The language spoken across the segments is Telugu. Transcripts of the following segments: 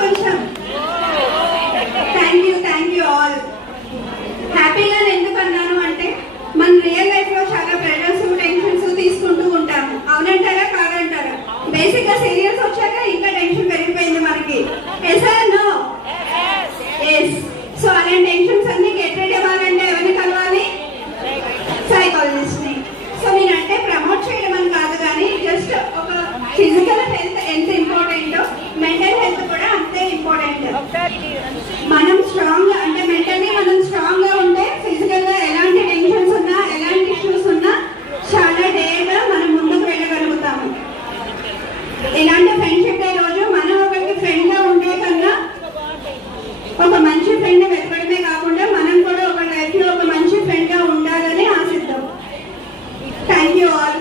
కొంచెం. Thank you all. హ్యాపీగా ఎందుకు అన్నాను అంటే మన రియల్ లైఫ్ లో చాలా ప్రెషర్స్ టెన్షన్స్ తీసుకుంటూ ఉంటాము. అవునంటారా కాదంటారా? బేసిక్ గా సీరియల్స్ వచ్చాక ఇంకా టెన్షన్ పెరిగిపోయింది మనకి. Yes or no? Yes. So అలాంటి టెన్షన్స్ అన్ని గెట్ రెడీ అవ్వాలంటే ఎవరిని కలవాలి? సైకాలజిస్ట్ ని. సో నేనంటే ప్రమోట్ చేయడం అని కాదు, కానీ జస్ట్ ఒక ఫిజికల్ హెల్త్ ఎంత ఇంపార్టెంట్, మెంటల్ హెల్త్ కూడా అంతే ఇంపార్టెంట్. మనం స్ట్రాంగ్ గా అంటే మెంటల్లీ మనం స్ట్రాంగ్ గా ఉంటే ఫిజికల్ గా ఎలాంటి టెన్షన్స్ ఉన్నా ఎలాంటి ఇష్యూస్ ఉన్నా చాలా డేగా మనం ముందుకు వెళ్ళగలుగుతాము. ఇలాంటి ఫ్రెండ్షిప్ డే రోజు మనం ఒకరికి ఫ్రెండ్ గా ఉండే కన్నా ఒక మంచి ఫ్రెండ్ వెతకడమే కాకుండా మనం కూడా ఒక లైఫ్ లో ఒక మంచి ఫ్రెండ్ గా ఉండాలని ఆశిద్దాం. Thank you all.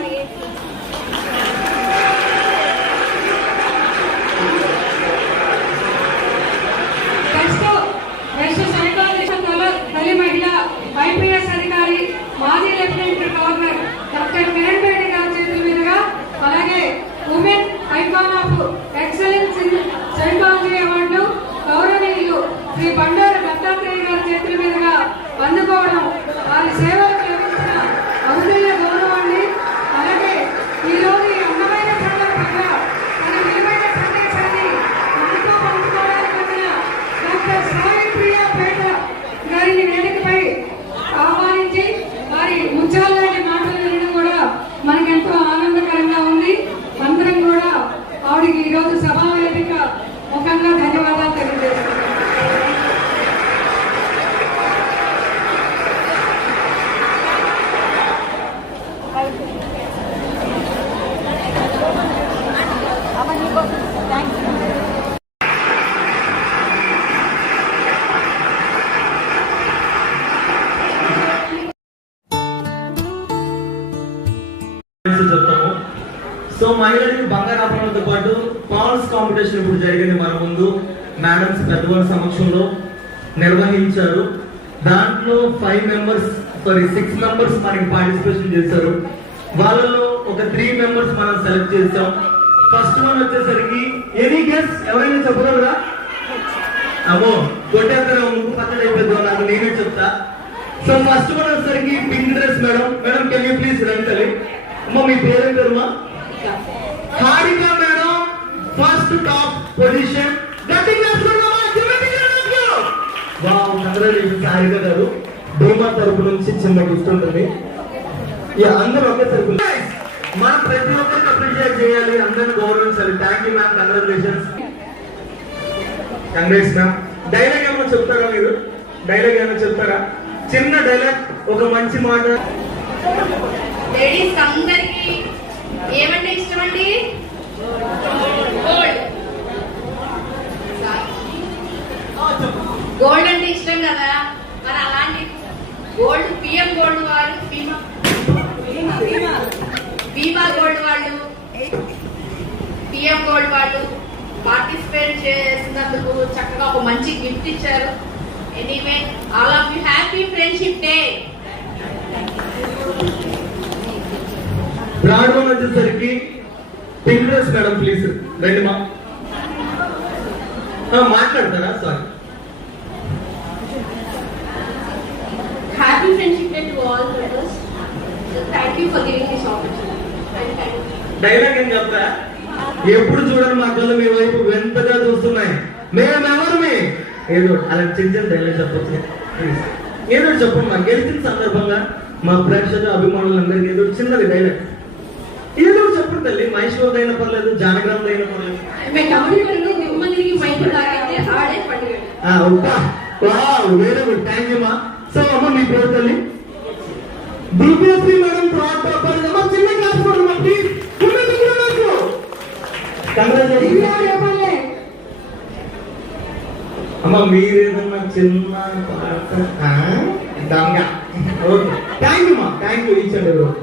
ఐపీఎస్ అధికారి మాజీ lieutenant governor doctor Kiran Bedi గారి చేతుల మీదుగా, అలాగే women icon of excellence in psychology award గౌరవనీయులు శ్రీ బండారు దత్తాత్రేయ గారి చేతుల మీదుగా అందుకోవడం వారి సేవలకు లభించిన అమూల్య గౌరవాన్ని, అలాగే ఈరోజు ఈ అందమైన సందర్భంగా తన విలువైన సందేశాన్ని మనతో పంచుకోవడానికి వచ్చిన డాక్టర్ సాయి ప్రియా పేట గారిని వేదికపై ఆహ్వానించి వారి ముత్యాలాంటి మాటలు వినడం కూడా మనకెంతో ఆనందకరంగా ఉంది. అందరం కూడా ఆవిడికి ఈరోజు సభా వేదిక ముఖంగా ధన్యవాదాలు తెలియజేస్తున్నాం. చెప్తాము. సో మహిళలకి బంగారు ఆభరణాలతో పాటు పాల్స్ కాంపిటీషన్ ఇప్పుడు జరిగింది మన ముందు మేడమ్స్ పెద్దవాళ్ళ సమక్షంలో నిర్వహించారు. దాంట్లో 6 మెంబర్స్ మనకి పార్టిసిపేషన్ చేశారు. వాళ్ళలో ఒక 3 మెంబర్స్ మనం సెలెక్ట్ చేసాం. ఫస్ట్ వన్ వచ్చేసరికి ఎనీ గెస్ ఎవరైనా చెప్పగలరా? అమ్మో కొట్టేస్తారా, ముక్కు పచ్చడి అయిపోద్దాం, నాకు నేనే చెప్తా. సో ఫస్ట్ వన్ వచ్చేసరికి pink dress madam. Madam can you please రండి. అమ్మ మీ పేరేంటమ్మా? Harika madam first top position. Harika గారు భీమా తరపు నుంచి చిన్న గిఫ్ట్ ఉంటుంది. అందరూ ఒకేసారి మనం ప్రతి ఒక్కరికి అప్రిషియేట్ చేయాలి, అందరిని గౌరవించాలి. Thank you ma'am, congratulations. Congrats ma'am. Dialogue ఏమో చెప్తారా మీరు? డైలాగ్ ఏమో చెప్తారా? చిన్న డైలాగ్, ఒక మంచి మాట. లేడీస్ అందరికి ఏమంటే ఇష్టం అండి? గోల్డ్. గోల్డ్ అంటే ఇష్టం కదా. మరి అలాంటి గోల్డ్ పిఎం గోల్డ్ వారు, బీమా గోల్డ్ వాళ్ళు, పిఎం గోల్డ్ వాళ్ళు పార్టిసిపేట్ చేసినందుకు చక్కగా ఒక మంచి గిఫ్ట్ ఇచ్చారు. Anyway all of you happy friendship day. రావడం వచ్చేసరికి పింక్ డ్రెస్ మేడం ప్లీజ్ రండి మా. మాట్లాడతారా? Sorry. Happy friendship day to all brothers. Thank you for giving this opportunity. Dialogue ఏం చెప్తా? ఎప్పుడు చూడండి మా కళ్ళు మీ వైపు ఎంతగా చూస్తున్నాయి. మేమెవరమే? ఏదో అలా చిన్న డైలాగ్ చెప్పచ్చు ప్లీజ్. ఏదో చెప్పండి. మా గెలిచిన సందర్భంగా మా ప్రేక్షకులు అభిమానులందరికీ ఏదో చిన్నది డైలాగ్ ఏదో చెప్పండి తల్లి. మహేశ్వర్ అయినా పర్లేదు, జానగ్రామ్ అయినా పర్లేదు. వెరీ గుడ్, థ్యాంక్ యూ మా. సో అమ్మ మీ పేరు తల్లి? దివ్యశ్రీ మేడం చిన్న క్లాస్ కూడా ప్లీజ్. అమ్మ మీరేదన్నా చిన్న థ్యాంక్ యూ మా, thank you each and every.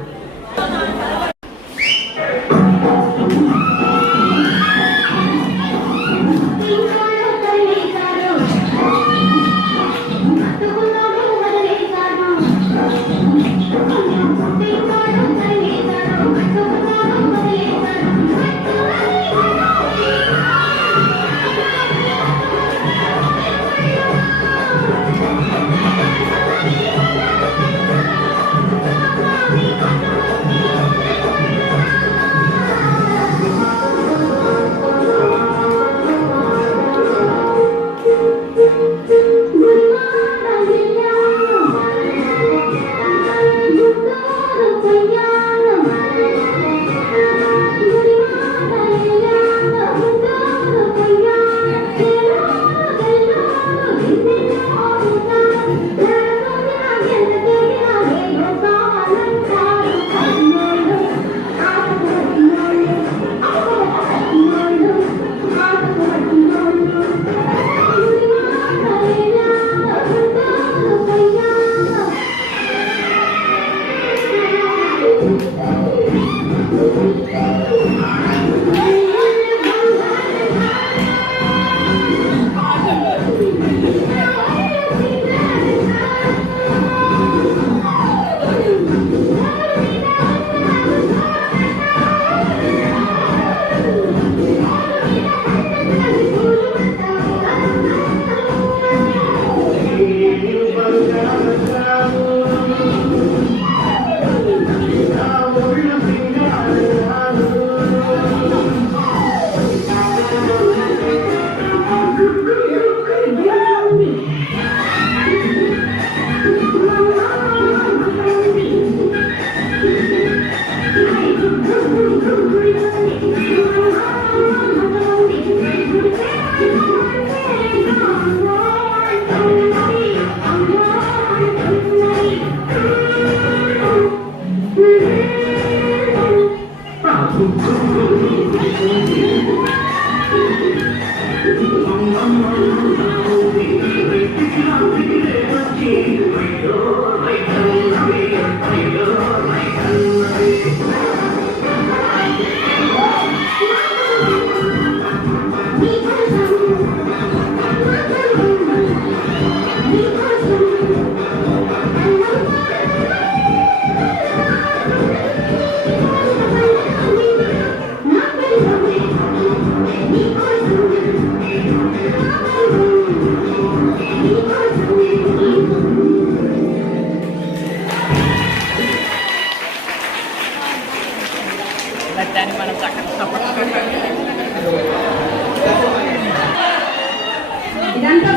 ఇదంతా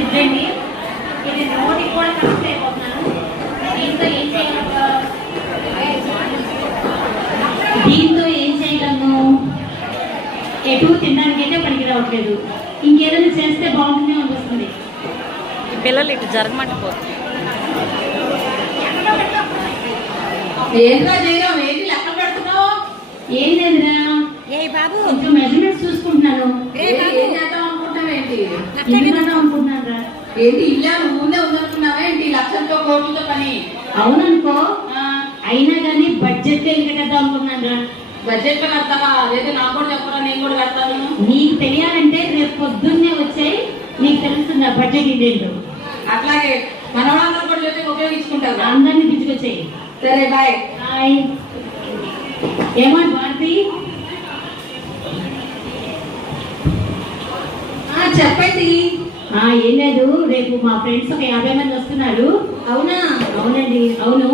ఇద్దండి ఇది నోటికి కూడా కనెక్ట్ అయిపోతున్నాను. దీంతో ఏం చేయగలను? ఎటు తినడానికైతే పనికి రావట్లేదు. ఇంకేదైనా చేస్తే బాగుంటుంది అనిపిస్తుంది. పిల్లలు ఇటు జరగమంటపోతుంది. ఏంట్రా చేయడం? ఏంటి లెక్క పెడుతున్నావు? ఏం లేదురా, కొంచెం మెజర్మెంట్స్ చూసుకుంటున్నాను. ఏం చేద్దాం అనుకుంటావు ఏంటి? ఎందుకన్నా అనుకుంటున్నాను రా. ఏంటి ఇల్లా నువ్వు ముందే ఉందనుకున్నావా ఏంటి? లక్షలతో కోట్లతో పని. అవుననుకో, అయినా కానీ బడ్జెట్ వెళ్ళికట్టేద్దాం అనుకున్నాను రా. బడ్జెట్ లో కడతావా? అదైతే నాకు కూడా చెప్పరా, నేను కూడా కడతాను. నీకు తెలియాలంటే రేపు పొద్దున్నే వచ్చాయి, నీకు తెలుస్తుంది ఆ బడ్జెట్ ఇదేంటో. అట్లాగే మన వాళ్ళందరూ కూడా చెప్తే ఉపయోగించుకుంటారు. అందరినీ పిచ్చుకొచ్చాయి. సరే బాయ్. హాయ్. ఏమంట భారతి? చెప్పండి. ఏం లేదు, రేపు మా ఫ్రెండ్స్ ఒక 50 మంది వస్తున్నారు. అవునా? అవునండి, అవును.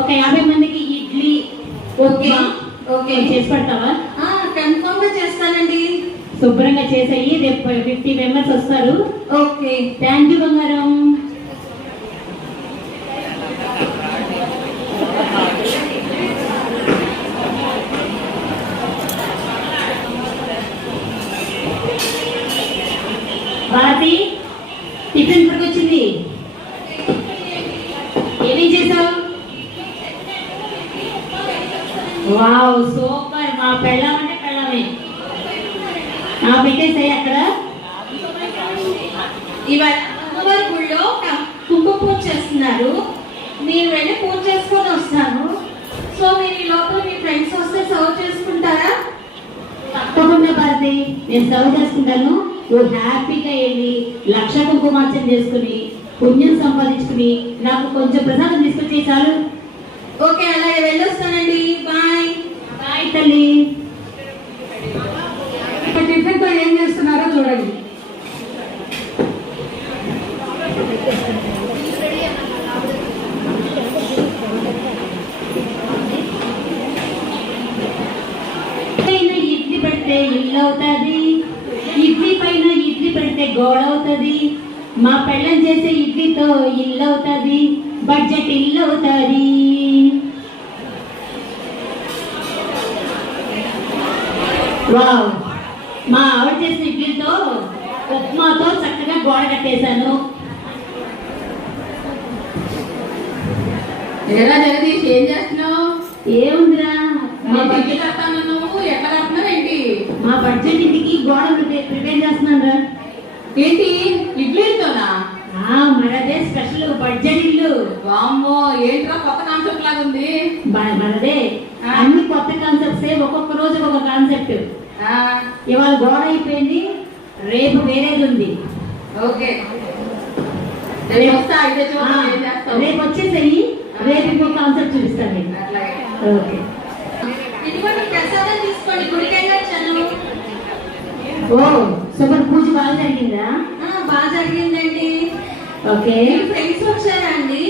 ఒక 50 మందికి ఇడ్లీ ఓకే ఓకే చేసి పెడతావా? కన్ఫర్మ్ గా చేస్తానండి. శుభ్రంగా చేసాయి. రేపు 50 మెంబర్స్ వస్తారు. ఓకే, థ్యాంక్ యూ బంగారం. భారతి, టిఫిన్ ఇప్పటికి వచ్చింది. ఏమేం చేసావు? Wow, super. మా పెళ్ళం అంటే పెళ్ళమే. పెట్టేసాయి అక్కడ. ఇవాళ అమ్మవారి గుళ్ళో కుంకుమ పూజ చేస్తున్నారు. నేను వెళ్ళి పూజ చేసుకొని వస్తాను. సో మీరు ఈ లోపల మీ ఫ్రెండ్స్ వస్తే సర్వ్ చేసుకుంటారా? తప్పకుండా భారతి, నేను సర్వ్ చేసుకుంటాను. నువ్వు హ్యాపీగా వెళ్ళి లక్ష కుంకుమార్చన చేసుకుని పుణ్యం సంపాదించుకుని నాకు కొంచెం ప్రసాదం తీసుకొచ్చి చాలు. ఓకే, అలాగే వెళ్ళొస్తానండి. బాయ్. బాయ్ తల్లి. టిఫిన్ తో ఏం చేస్తున్నారో చూడండి. ఇడ్లీ పెడితే ఇల్లు అవుతుంది, ఇడ్లీ పైన ఇడ్లీ పెడితే గోడ అవుతుంది. మా పెళ్ళం చేసే ఇడ్లీతో ఇల్లు అవుతుంది, బడ్జెట్ ఇల్లు అవుతుంది. వావ్, మా ఆవిడ చేసిన ఇడ్లీతో ఉప్మాతో చక్కగా గోడ కట్టేశాను. ఎలా జగదీష్, ఏం చేస్తున్నావు? ఏముందిరా, మా ఇల్లు బడ్జెట్ కడతాను నువ్వు ఎట్లా కడుతున్నావు ఏంటి? మా బడ్జెట్ ఇంటికి గోడ ప్రిపేర్ చేస్తున్నాను రా. ఏంటి ఇడ్లీతోనా? మనదే స్పెషల్ బడ్జెట్ ఇల్లు. వామ్మో, ఏంట్రా కొత్త కాన్సెప్ట్ లాగా ఉంది. మనదే అన్ని కొత్త కాన్సెప్ట్స్, ఒక్కొక్క రోజు ఒక కాన్సెప్ట్. ఇవాళ గోడ అయిపోయింది, రేపు వేరేది ఉంది. ఓకే, రేపు వస్తా. అయితే చూద్దాం ఏం చేస్తావు. రేపు వచ్చేసరి రేపు ఇంకో కాన్సెప్ట్ చూపిస్తాను నేను. అట్లాగే. ఓకే. ఇదిగోండి ప్రసాదం తీసుకోండి. గుడికి వెళ్ళొచ్చాను. ఓ సూపర్, పూజ బాగా జరిగిందా? బాగా జరిగిందండి. ఓకే. ఫ్రెండ్స్ వచ్చారా అండి?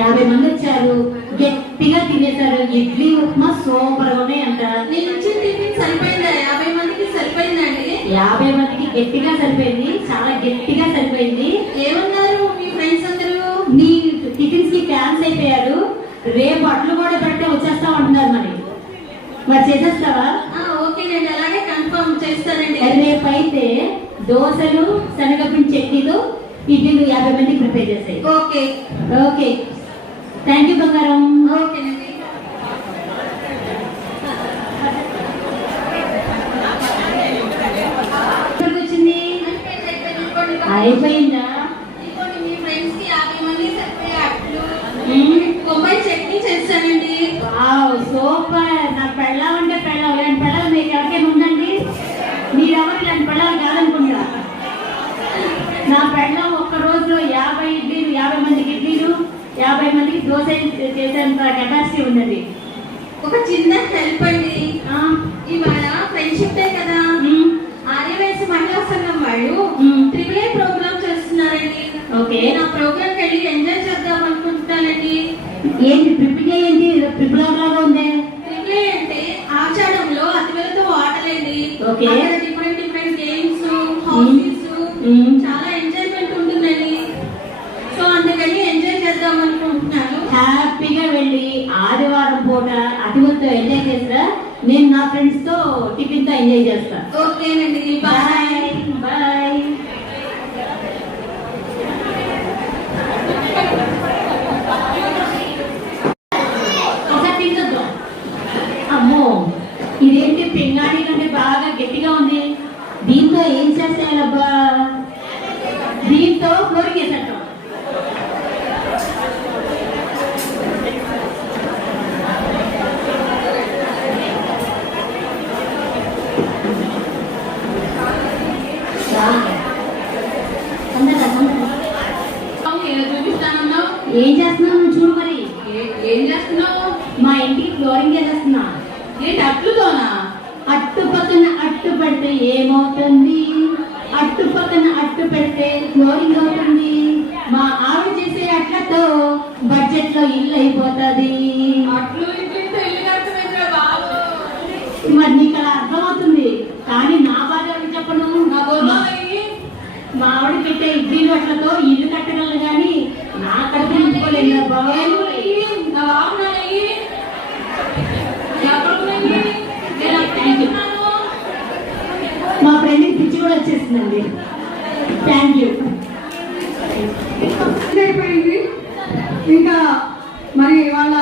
50 మంది వచ్చారు, గట్టిగా తినేశారు. ఇడ్లీ ఉప్మా సూపర్ ఉన్నాయి అంట. నేను వచ్చి టిఫిన్ సరిపోయిందా? 50 మందికి సరిపోయిందండి. 50 మందికి గట్టిగా సరిపోయింది, చాలా గట్టిగా సరిపోయింది. ఏమన్నారు మీ ఫ్రెండ్స్ అందరూ? నీ టిఫిన్స్ కి ఫ్యాన్స్ అయిపోయారు. రేపు అట్లు కూడా పెడితే వచ్చేస్తా ఉంటున్నారు. మరి చేసేస్తావా? ఓకేనండి, అలాగే కన్ఫర్మ్ చేస్తానండి. రేపు అయితే దోశలు శనగపిండి చట్నీలు ఇడ్లీలు 50 మందికి ప్రిపేర్ చేసాయి. ఓకే ఓకే, థ్యాంక్ యూ బంగారం. ఓకేనండి. ఎక్కడికి వచ్చింది? అయిపోయిందా? మీ ఫ్రెండ్స్ కి 50 మంది సరిపోయే అట్లు మ్మ్. కొబ్బరి చట్నీ చేస్తానండి. Wow, super. నాకు పెళ్ళం అంటే పెళ్ళం. ఇలాంటి పెళ్ళం మీకు ఎవరికైనా ఉందండి? మీరెవరు ఇలాంటి పెళ్ళం కాదనుకుంటా. నా పెళ్ళం ఒక్క రోజులో 50 ఇడ్లీలు, 50 మందికి ఇడ్లీలు, 50 మందికి దోశ చేసేంత కెపాసిటీ ఉన్నది. ఒక చిన్న హెల్ప్ అండి. ఆ, ఇవాళ ఫ్రెండ్షిప్ డే కదా, మ్మ్. ఆర్యవైశ్య మహిళా సంఘం వాళ్ళు మ్మ్. ట్రిపుల్ ఏ ప్రోగ్రామ్ చేస్తున్నారండి. ఓకే. నేను ఆ ప్రోగ్రామ్ కి వెళ్ళి ఎంజాయ్ చేద్దాం అనుకుంటున్నానండి. ఏంటి ట్రిపుల్ ఏ? ఏంటి ట్రిపుల్ ఆర్ లాగా ఉంది? ట్రిపుల్ ఏ అంటే ఆచారంలో అతివలతో ఆటలండి. ఓకే. అక్కడ డిఫరెంట్ డిఫరెంట్ గేమ్స్, హాబీస్, మ్మ్. చాలా ఎంజాయ్మెంట్ ఉంటుందండి. సో అందుకని ఎంజాయ్ చేద్దాం అనుకుంటున్నాను. హ్యాపీగా వెళ్ళి ఆదివారం పూట అటువలతో ఎంజాయ్ చేస్తా. నేను నా ఫ్రెండ్స్ తో టిఫిన్ తో ఎంజాయ్ చేస్తా. ఓకేనండి, బాయ్. Bye bye. ఒకసారి తింటుందో. అమ్మో, ఇదేంటి పింగాణి కంటే బాగా గట్టిగా ఉంది. దీంతో ఏం చేస్తాయబ్బా? దీంతో ఫ్లోరింగ్ వేసేద్దాం. ఏదో చూపిస్తానన్నావు. ఏం చేస్తున్నావు నువ్వు? చూడు మరి. ఏం చేస్తున్నావు? మా ఇంటికి ఫ్లోరింగ్ వేసేస్తున్నా. ఏంటి అట్లుతోనా? అట్టు పక్కన అట్టు పెడితే ఏమవుతుంది? అట్టు పక్కన అట్టు పెడితే ఫ్లోరింగ్ అవుతుంది. మా ఆవిడ చేసే అట్లతో బడ్జెట్ లో ఇల్లు అయిపోతుంది. అట్లు ఇట్లు ఇల్లు కట్టమేంద్రా బాబు. మరి నీకు అలా అర్థమవుతుంది, కానీ నా బాధ ఎవరికి చెప్పను? నా బొమ్మయ్యి మా ఆవిడ పెట్టే ఇడ్లీలు అట్లతో ఇల్లు కట్టగలను, కానీ నా కడుపు నింపుకోలేదు బాబు. నా బాబునయ్యి థ్యాంక్ యూ. మా ఫ్రెండ్కి పిచ్చి కూడా వచ్చేసిందండి. Thank you. అయిపోయింది. ఇంకా మరి వాళ్ళ